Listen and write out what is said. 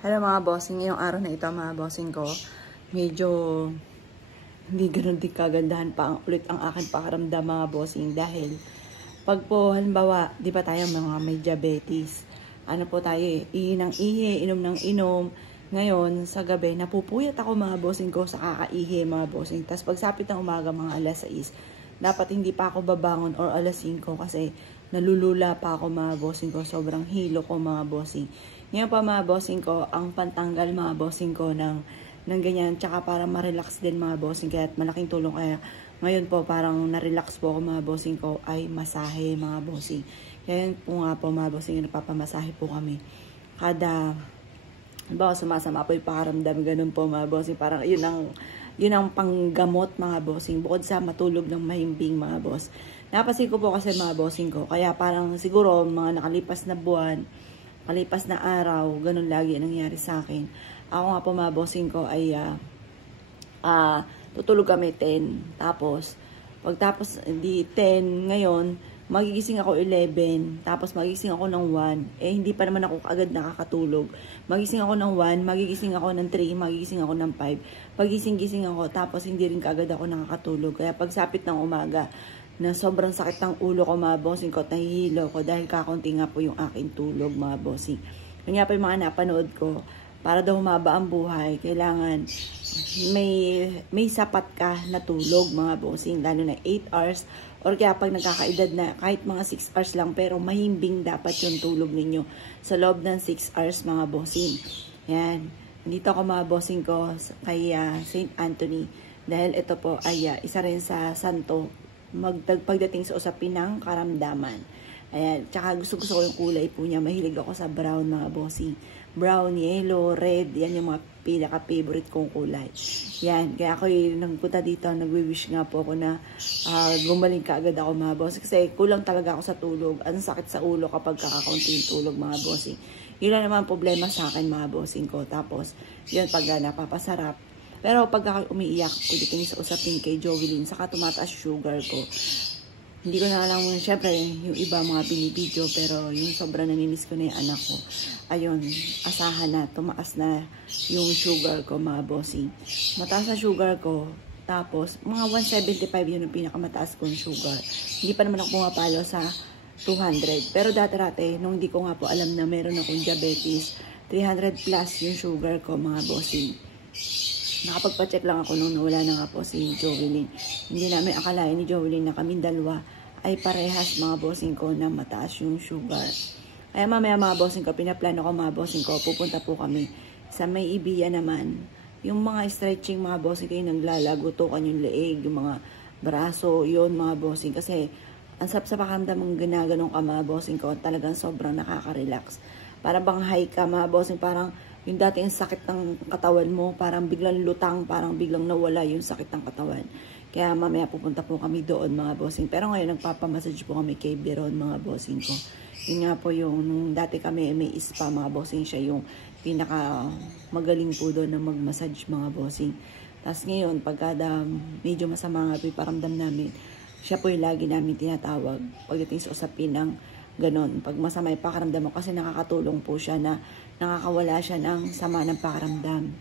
Hello mga bossing, ngayong araw na ito mga bossing ko, medyo hindi ganun din kagandahan pa ulit ang aking pakaramdam mga bossing dahil pag po halimbawa, di ba tayo mga may diabetes, ano po tayo ihi ng ihi, inom ng inom, ngayon sa gabi napupuyat ako mga bossing ko sa kakaihi mga bossing, tapos pagsapit ng umaga mga alas 6, dapat hindi pa ako babangon or alas 5 kasi nalulula pa ako mga bossing ko, sobrang hilo ko mga bossing. Ngayon pa mga bossing ko, ang pantanggal mga bossing ko ng ganyan, tsaka para ma-relax din mga bossing, kaya malaking tulong kaya ngayon po parang na-relax po ako mga bossing ko ay masahe mga bossing. Kaya po nga po mga bossing, napapamasahe po kami. Kada, bawa sumasama po yung pakaramdam, ganun po mga bossing, parang yun ang panggamot mga bossing, bukod sa matulog ng mahimbing mga boss. Napasin ko po kasi mga bossing ko, kaya parang siguro mga nakalipas na buwan, kalipas na araw, ganun lagi nangyari sa akin. Ako nga po mga bossing ko ay tutulog kami 10. Tapos, pagtapos di 10 ngayon, magigising ako 11. Tapos magigising ako ng 1. Eh, hindi pa naman ako agad nakakatulog. Magigising ako ng 1, magigising ako ng 3, magigising ako ng 5. Pagising-gising ako, tapos hindi rin kaagad ako nakakatulog. Kaya pagsapit ng umaga, na sobrang sakit ng ulo ko mga bossing ko at nahihilo ko dahil kakunti nga po yung aking tulog mga bossing. Kanya pa yung mga napanood ko, para daw humaba ang buhay, kailangan may sapat ka na tulog mga bossing, lalo na 8 hours or kaya pag nagkakaedad na kahit mga 6 hours lang pero mahimbing dapat yung tulog ninyo sa loob ng 6 hours mga bossing. Yan, dito ako mga bossing ko kay St. Anthony dahil ito po ay isa rin sa santo pagdating sa usapin ng karamdaman. Ayan, tsaka gusto ko yung kulay po niya. Mahilig ako sa brown mga bossing. Brown, yellow, red, yan yung mga pinaka-favorite kong kulay. Yan, kaya ako nagpunta dito, nagwi-wish nga po ako na gumaling ka agad ako mga bossing. Kasi kulang talaga ako sa tulog. Ang sakit sa ulo kapag kakakunti yung tulog mga bossing. Yun lang naman problema sa akin mga bossing ko. Tapos, yun pag napapasarap. Pero pag ako umiiyak, pagdating sa usapin kay Jovelyn, saka tumataas sugar ko. Hindi ko na alam, syempre, yung iba mga binibidyo, pero yung sobrang naniniss ko na yung anak ko. Ayun, asahan na, tumaas na yung sugar ko, mga bossing. Mataas na sugar ko, tapos mga 175 yun yung pinakamataas kong sugar. Hindi pa naman ako pumapalo sa 200. Pero dati-rate, nung hindi ko nga po alam na meron akong diabetes, 300 plus yung sugar ko, mga bossing. Nakapagpa-check lang ako nung nawala na nga po si Jovelyn. Hindi namin akalain ni Jovelyn na kaming dalawa ay parehas mga bossing ko na mataas yung sugar. Kaya mamaya mga bossing ko, pinaplano ko mga bossing ko, pupunta po kami sa may Ibiya naman. Yung mga stretching mga bossing ko, yung naglalagutukan yung leeg, yung mga braso, yun mga bossing. Kasi ang sarap sa pakiramdam ng ginaganong ka mga bossing ko, talagang sobrang nakaka-relax. Para bang high ka mga bossing, parang yung dati yung sakit ng katawan mo, parang biglang lutang, parang biglang nawala yung sakit ng katawan. Kaya mamaya pupunta po kami doon mga bossing. Pero ngayon nagpapamassage po kami kay Biron mga bossing ko. Yun nga po yung, nung dati kami may spa mga bossing, siya yung pinaka magaling po doon na mag-massage mga bossing. Tapos ngayon, pagkada medyo masama nga po yung paramdam namin, siya po yung lagi namin tinatawag pagdating sa usapin ng ganon. Pag masama yung pakaramdam mo, kasi nakakatulong po siya na nakakawala siya ng sama ng pakaramdam.